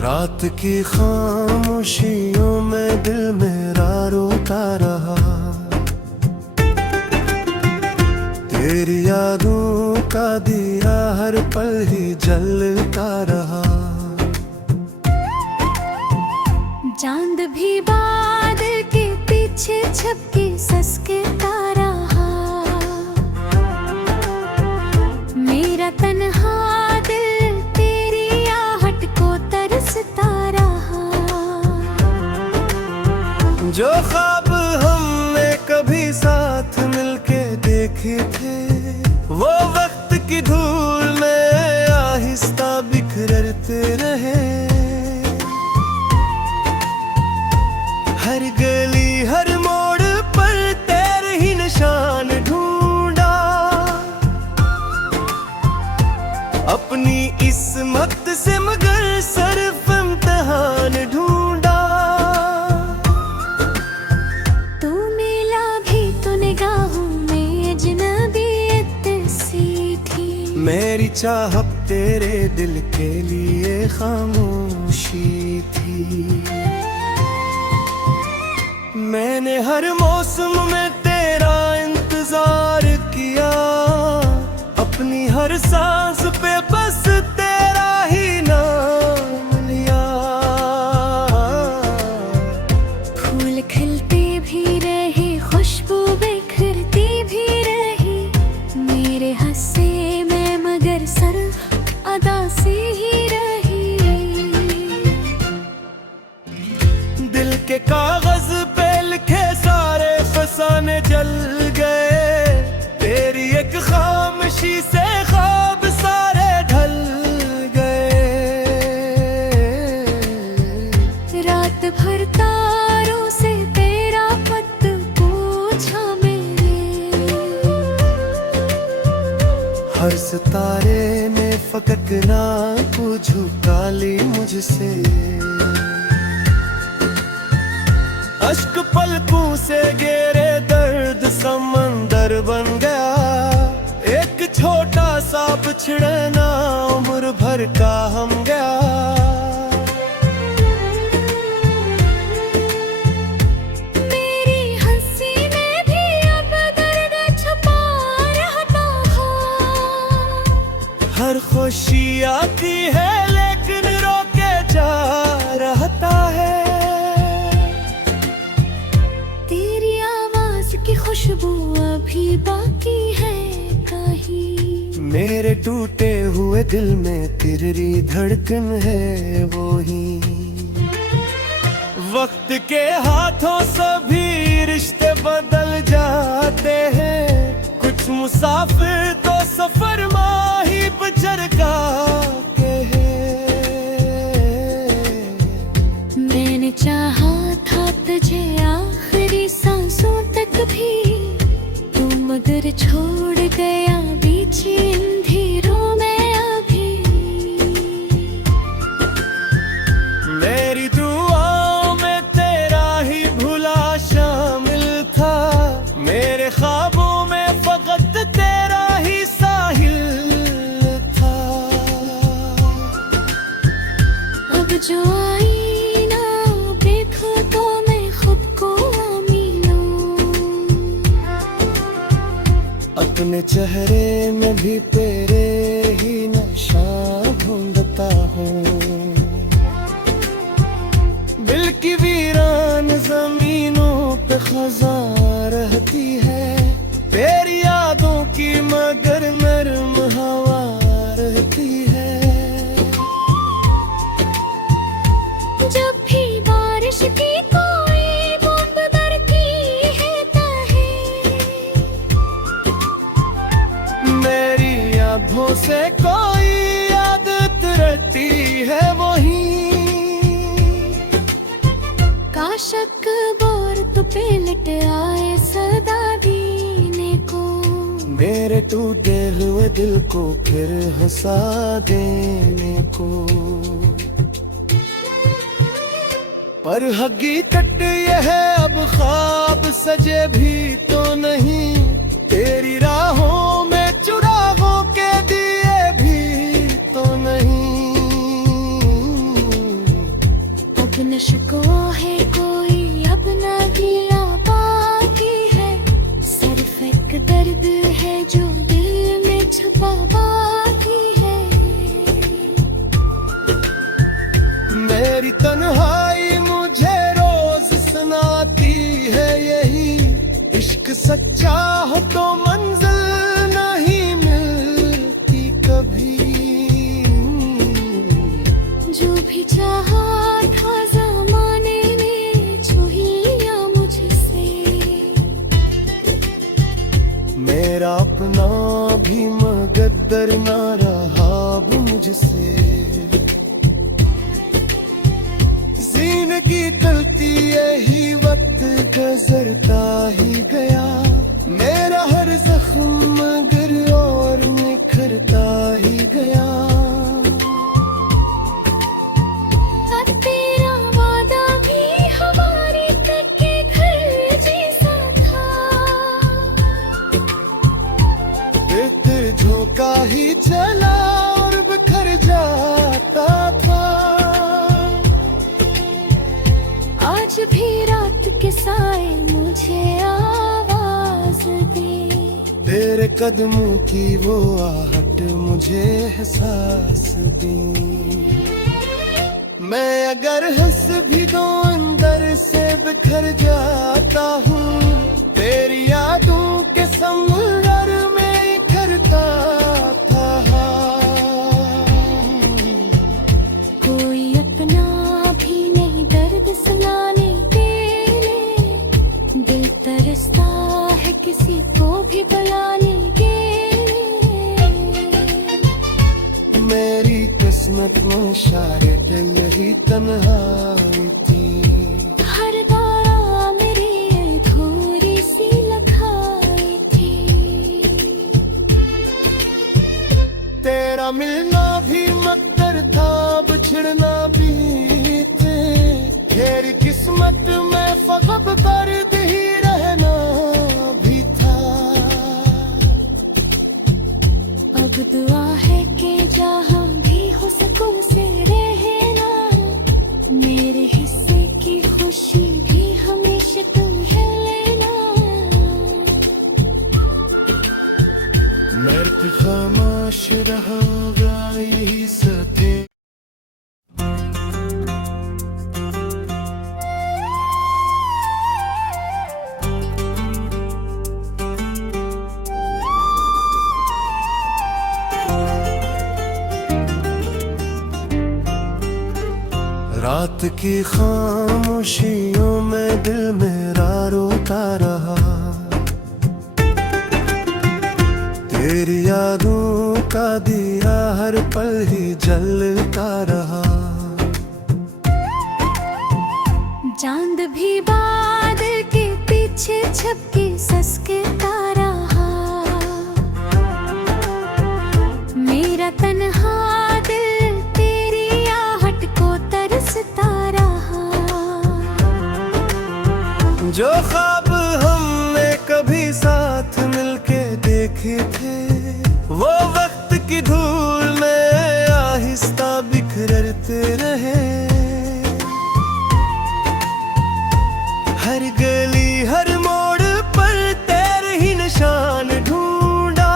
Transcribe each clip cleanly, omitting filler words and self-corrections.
रात की खामोशियों में दिल मेरा रोता रहा, तेरी यादों का दिया हर पल ही जलता रहा। चांद भी बादल के पीछे छपके ससकता रहा, मेरा तन्हा दिल तेरी आहट को तरसता रहा। जो ख्वाब हमने कभी साथ मिलके देखे थे, वो वक्त की धूल में आहिस्ता बिखरते रहे। हर गली हर मोड़ पर तेरे ही निशान ढूंढा, अपनी किस्मत से मगर सिर्फ इम्तिहान ढूंढा। तू मिला भी तो निगाहों में अजनबियत सी थी, मेरी चाहत तेरे दिल के लिए खामोशी थी। मैंने हर मौसम में तेरा इंतजार किया, अपनी हर सांस पे बस तेरा ही नाम लिया। फूल खिलते भी रहे, खुशबू बिखरती भी रही, मेरे हंसे में मगर सिर्फ अदा सी ही रही। दिल के कागज पे लिखे सारे फसाने जल गए, तेरी एक खामोशी से ख्वाब सारे ढल गए। रात भर तारों से तेरा पत पूछा मैंने, हर सितारे ने फकत ना झुका ली मुझसे। अश्क पलकों से गेरे दर्द समंदर बन गया, एक छोटा सा बिछड़ना उम्र भर का हम गया। मेरी हंसी में भी अब दर्द छुपा रहता है, हर खुशी आती है लेकिन रोके जा रहता है। की खुशबू अभी बाकी है कहीं, मेरे टूटे हुए दिल में तेरी धड़कन है वो ही। वक्त के हाथों सभी रिश्ते बदल जाते हैं, कुछ मुसाफिर तो सफर माही बजर का के हैं। मैंने चाहा था तुझे आखिरी सांसों तक भी, तू मगर छोड़ गया बीच अंधेरों में अभी। मेरी दुआओं में तेरा ही भुला शामिल था, मेरे ख्वाबों में फकत तेरा ही साहिल था। अब जो आई ना देखो तो मैं खुद को अपने चेहरे में भी तेरे ही नशा ढूंढता हूँ। दिल की वीरान जमीनों पे खज़ां रहती है, तेरी यादों की मगर नर्म हवा रहती है। जब भी बारिश की कोई बूंद बरती है तहे, मेरी आँखों से कोई आदत रहती है वही। काशक बोर तो पे लट आए सदा दीने को, मेरे टूटे हुए दिल को फिर हंसा देने को। पर हकीकत यह है अब ख्वाब सजे भी तो नहीं, तेरी राहों में चुरागों के दिए भी तो नहीं। तन्हाई मुझे रोज सुनाती है यही, इश्क सच्चा हो तो मंजिल नहीं मिलती कभी। जो भी चाहा था ज़माने ने छू ही लिया मुझसे, मेरा अपना भी मगद्दर ना रहा अब मुझसे। जिंदगी चलती यही वक्त गुजरता ही गया, मेरा हर जख्म मगर और निखरता ही गया। तेरा वादा भी हमारे तक के घर जैसा था, बेहतर झोंका ही चला और बिखर जाता था। आज भी रात के साए मुझे आवाज दे, तेरे कदमों की वो आहट मुझे एहसास दी। मैं अगर हंस भी दो अंदर से बिखर जाता हूँ, तेरी यादों के समुंदर में इखरता था। कोई अपना भी नहीं दर्द सुनाने के लिए, दिल तरसता है किसी को भी बुलाने के लिए। मेरी किस्मत में शायद यही तन्हाई थी, हर दारा मेरी अधूरी सी लखाई थी। तेरा मिलना भी मकदर था, बिछड़ना भी थे। तेरी किस्मत में फकत दर्द ही रहना भी था। अब दुआ है कि जहाँ भी हो सुकून से रहना, मेरे हिस्से की खुशी भी हमेशा तुम है लेना। मैं तो खामोश रहूंगा यही सते। रात की खामोशियों में दिल मेरा रोता रहा, तेरी यादों का दिया हर पल ही जलता रहा। चांद भी बादल के पीछे छपके ससकता रहा, मेरा तन्हा दिल तेरी आहट को तरसता रहा। जो ख्वाब हमने कभी साथ मिलके देखे थे, वो वक्त की धूल में आहिस्ता बिखरते रहे। हर गली हर मोड़ पर तेरे ही निशान ढूंढा,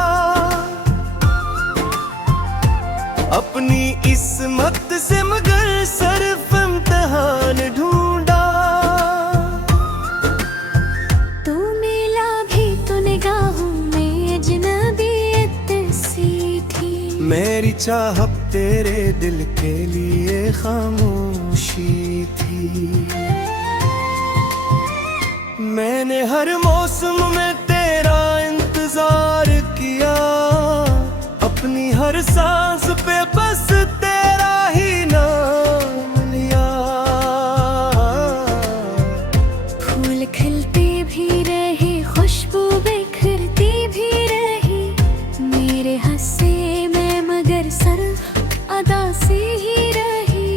अपनी इस्मत से मगर सिर्फ इम्तिहान ढूंढा। तू मिला भी तो निगाहों में अजनबियत सी थी, मेरी चाहत तेरे दिल के लिए खामोशी थी। मैंने हर मौसम में तेरा इंतजार किया, अपनी हर सांस पे बस तेरा ही नाम लिया। फूल खिलते भी रहे, खुशबू बिखरती भी रही, मेरे हंसे में मगर सिर्फ अदा सी ही रही।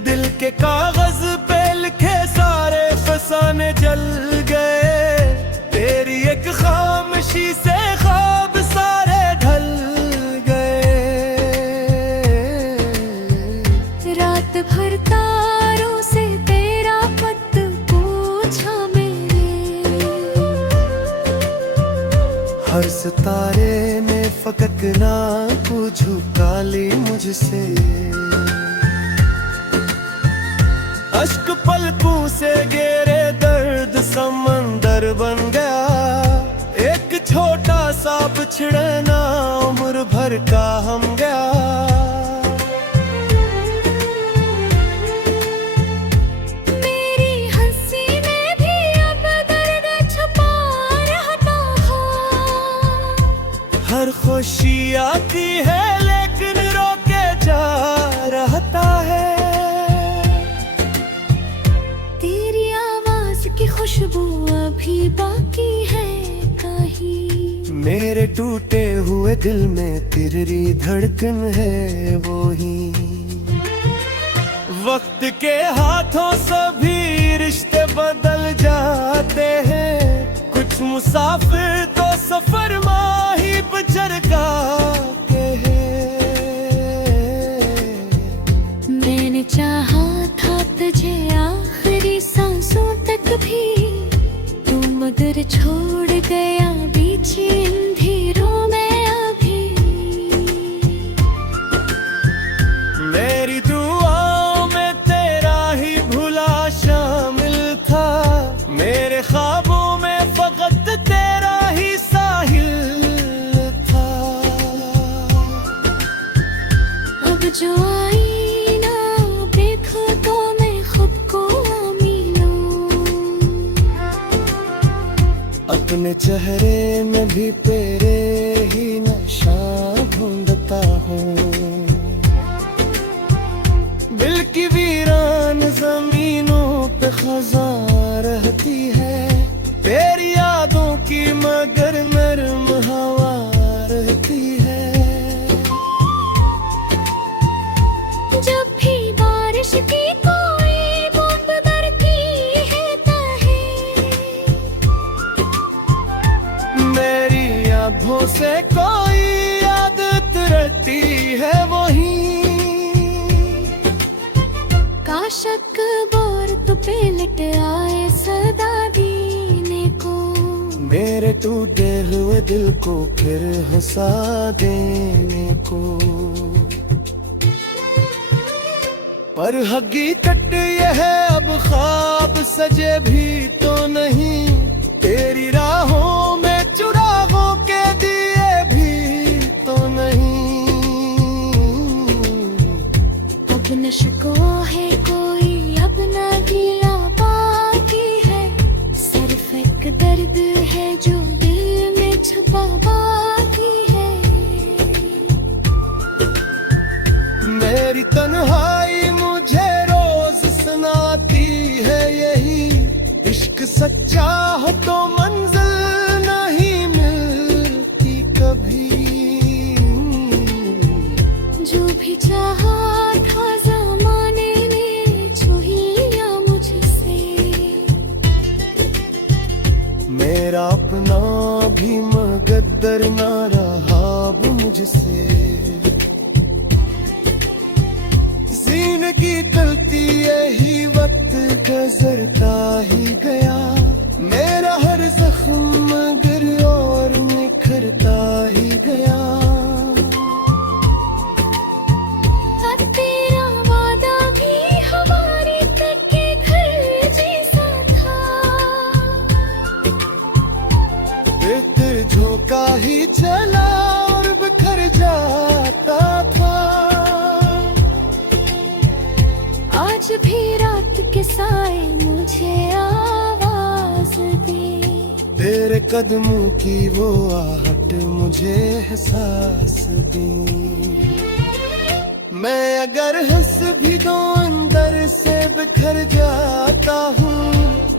दिल के कागज पे लिखे सारे फसाने जल गए, तेरी एक खामोशी से ख्वाब सारे ढल गए। रात भर तारों से तेरा पत पूछा मेरे, हर सितारे ने फकक ना को झुका ली मुझ मुझसे। अश्क पलकों से गेरे दर्द समंदर बन गया। एक छोटा सा बिछड़ना उम्र भर का हम गया। मेरी हंसी में भी अब दर्द छुपा रहता है। हर खुशी आती है लेकिन रोके जा रहता है। तेरी आवाज की खुशबू अभी बाकी है कहीं। मेरे टूटे हुए दिल में तेरी धड़कन है वो ही। वक्त के हाथों सभी रिश्ते बदल जाते हैं। कुछ मुसाफिर तो सफर माही बजर के हैं। मैंने चाहा था तुझे आखिरी सांसों तक भी, तू मगर छोड़ गया बीच अंधेरों में अभी। मेरी दुआओं में तेरा ही भुला शामिल था। मेरे ख्वाबों में फकत तेरा ही साहिल था। अब जो आई ना देखो तो मैं खुद को मिलूं। अपने चेहरे में भी तेरे ही नशा ढूंढता हूँ। दिल की वीरान जमीनों पे खज़ां रहती है। तेरी यादों की मगर नर्म हवा रहती है। जब भी बारिश की कोई बूंद बरती है तहे, मेरी आँखों से कोई याद उतरती है वही। काश अकबर तो पे लट आए सदा दीने को। मेरे टूटे हुए दिल को फिर हंसा देने को। पर हकीकत यह है अब ख्वाब सजे भी तो नहीं। तेरी राहों में चुराहों के दिए भी तो नहीं। अब न शिकवा है कोई, अब न गिला बाकी है। सिर्फ एक दर्द है जो दिल में छुपा बाकी है। मेरी तन्हाई मुझे रोज सुनाती है यही। इश्क सच्चा हो तो मंजिल नहीं मिलती कभी। जो भी चाहा था ज़माने ने छू ही लिया मुझसे। मेरा अपना भी मगद्दर ना रहा अब मुझसे। जिंदगी चलती यही वक्त गुजरता ही गया। मेरा हर जख्म मगर और निखरता ही गया। तेरा वादा भी हमारे तक के घर जैसा था। बेहतर झोंका ही चला और बिखर जाता था। आज भी रात के साए मुझे आवाज दे। तेरे कदमों की वो आहट मुझे एहसास दी। मैं अगर हंस भी दो अंदर से बिखर जाता हूँ।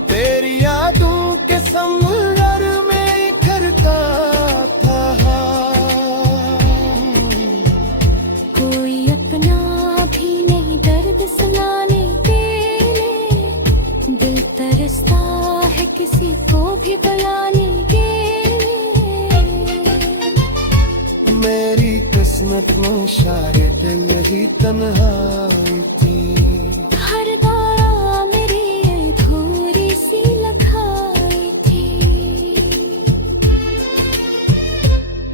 तेरी यादों के समुंदर में इखरता था। कोई अपना भी नहीं दर्द सुनाने के लिए। दिल तरसता है किसी को भी बुलाने के लिए। मेरी किस्मत में शायद यही तन्हाई थी। हर दारा मेरी अधूरी सी लखाई थी।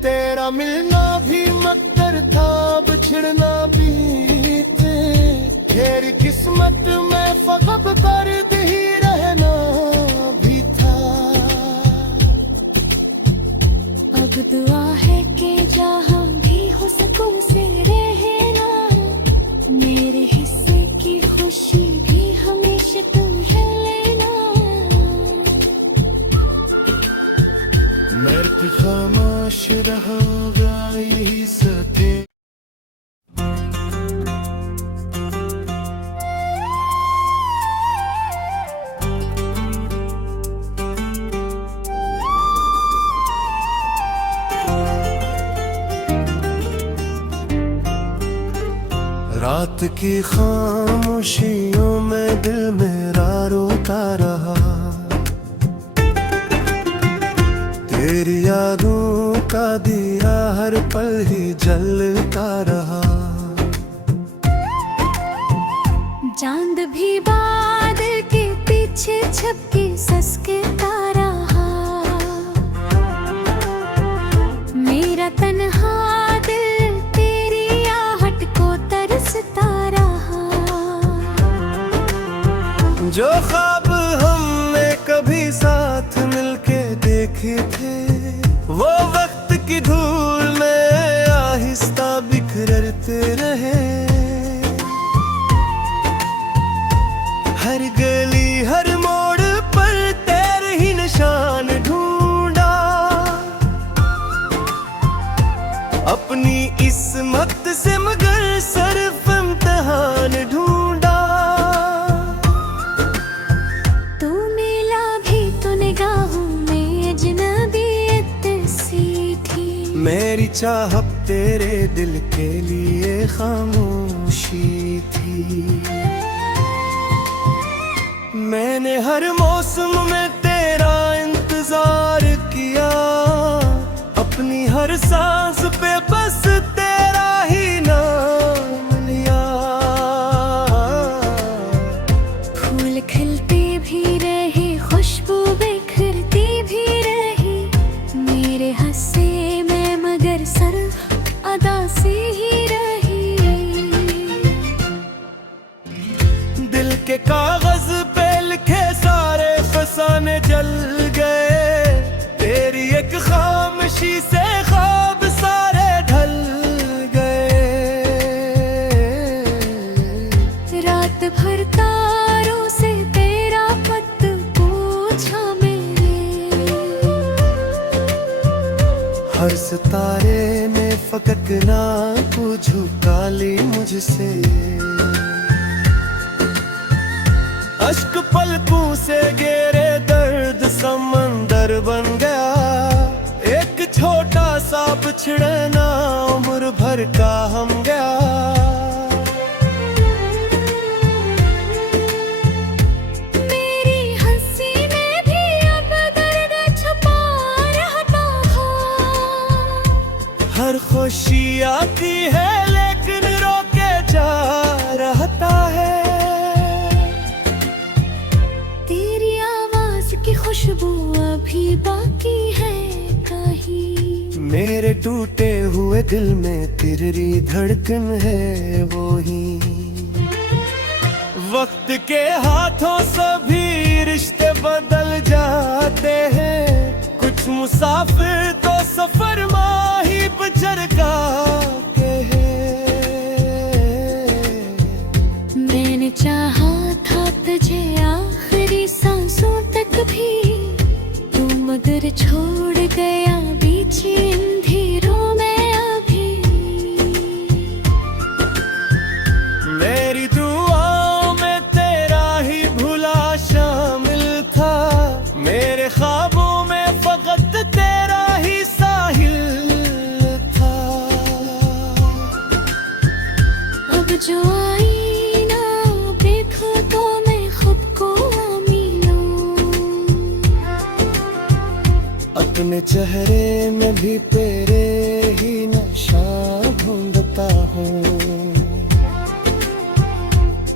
तेरा मिलना भी मकदर था, बिछड़ना भी रात की खामोशियों में दिल मेरा रोता रहा, तेरी यादों का दिया हर पल ही जलता रहा। चांद भी बादल के पीछे छपके ससकता रहा, मेरा तन्हा दिल तेरी आहट को तरसता रहा। जो ख्वाब हमने कभी साथ मिलके देखे थे, वो वक्त की धूल में आहिस्ता बिखरते रहे। हर गली हर मोड़ पर तेरे ही निशान ढूंढा, अपनी किस्मत से मगर सिर्फ इम्तिहान ढूंढा। तू मिला भी तो निगाहों में अजनबियत सी थी, मेरी चाहत तेरे दिल के लिए खामोशी थी। मैंने हर मौसम में तेरा इंतजार किया, अपनी हर सांस पे बस तेरा ही नाम लिया। फूल खिलते भी रहे, खुशबू बिखरती भी रही, मेरे हंसे में मगर सिर्फ अदा से ही रही। दिल के कागज पे लिखे सारे फसाने जल गए, तेरी एक खामोशी से ख्वाब सारे ढल गए। रात भर तारों से तेरा पत पूछा मैंने, हर सितारे ने फकत ना को झुका ली मुझसे। अश्क पलकों से गेरे दर्द समंदर बन गया, एक छोटा सा बिछड़ना उम्र भर का हम गया। मेरी हंसी में भी अब दर्द छुपा रहता है, हर खुशी आती है लेकिन रोके जा रहता है। खुशबू अभी बाकी है कहीं, मेरे टूटे हुए दिल में तेरी धड़कन है वो ही। वक्त के हाथों सभी रिश्ते बदल जाते हैं, कुछ मुसाफिर तो सफर माही बजर के हैं। मैंने चाहा था तुझे आखिरी सांसों तक भी, तू मगर छोड़ गया बीच अंधेरों में अभी। मेरी दुआओं में तेरा ही भुला शामिल था, मेरे ख्वाबों में फकत तेरा ही साहिल था। अब जो आईना देखो तो मैं खुद को अपने चेहरे में भी तेरे ही नशा ढूंढता हूँ।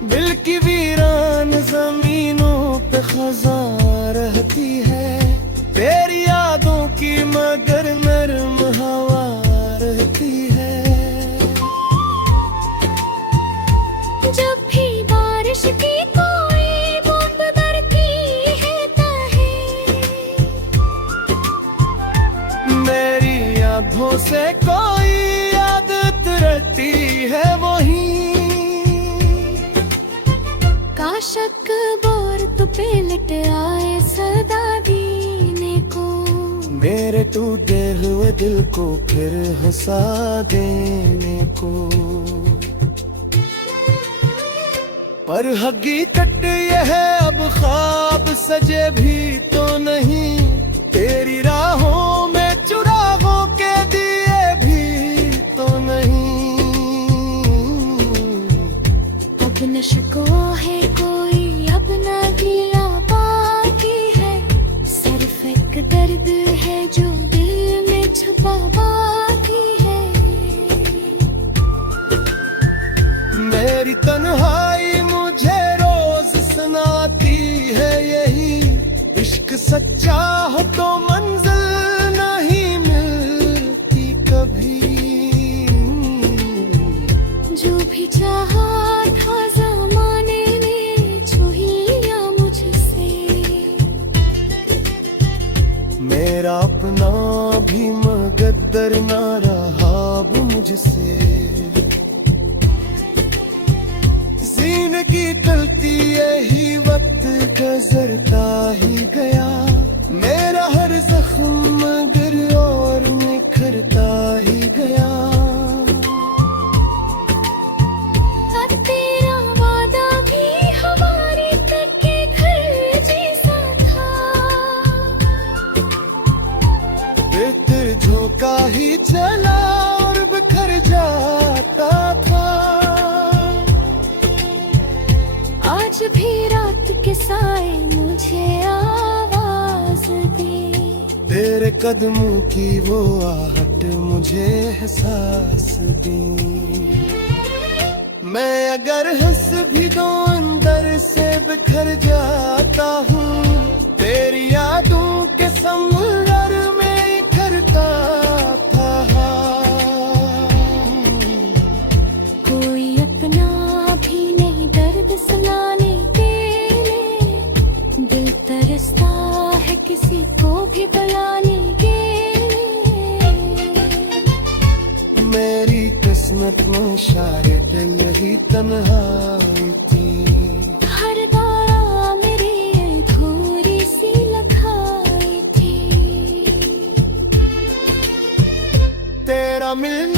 दिल की वीरान जमीनों पे खज़ां रहती है, तेरी यादों की मगर नर्म हवा रहती है। जब भी बारिश की कोई बूंद बरती है तहे, मेरी आँखों से कोई आदत रहती है वही। काशक बोर तो पे लट आए सदा दीने को, मेरे टूटे हुए दिल को फिर हंसा देने को। पर हकीकत यह है अब ख्वाब सजे भी तो नहीं, तेरी राहों में चुरागों के दिए भी तो नहीं। तन्हाई मुझे रोज सुनाती है यही, इश्क सच्चा हो तो मंजिल नहीं मिलती कभी। जो भी चाहा था ज़माने ने छू ही लिया मुझसे, मेरा अपना भी मगद्दर ना रहा अब मुझसे। जिंदगी टलती यही वक्त गुजरता ही गया, मेरा हर जख्म मगर और निखरता ही गया। तेरा वादा भी हमारे तक के घर जैसा था, बेहतर झोंका ही चला और बिखर जाता था। आज भी रात के साए मुझे आवाज दे, तेरे कदमों की वो आहट मुझे एहसास दी। मैं अगर हंस भी दो अंदर से बिखर जाता हूँ, तेरी यादों के समुंदर में इखरता था। कोई अपना भी नहीं दर्द सुनाने के लिए, दिल तरसता है किसी को भी बुलाने के लिए। मेरी किस्मत में शायद यही तन्हाई थी, हर दारा मेरी अधूरी सी लखाई थी। तेरा मिलना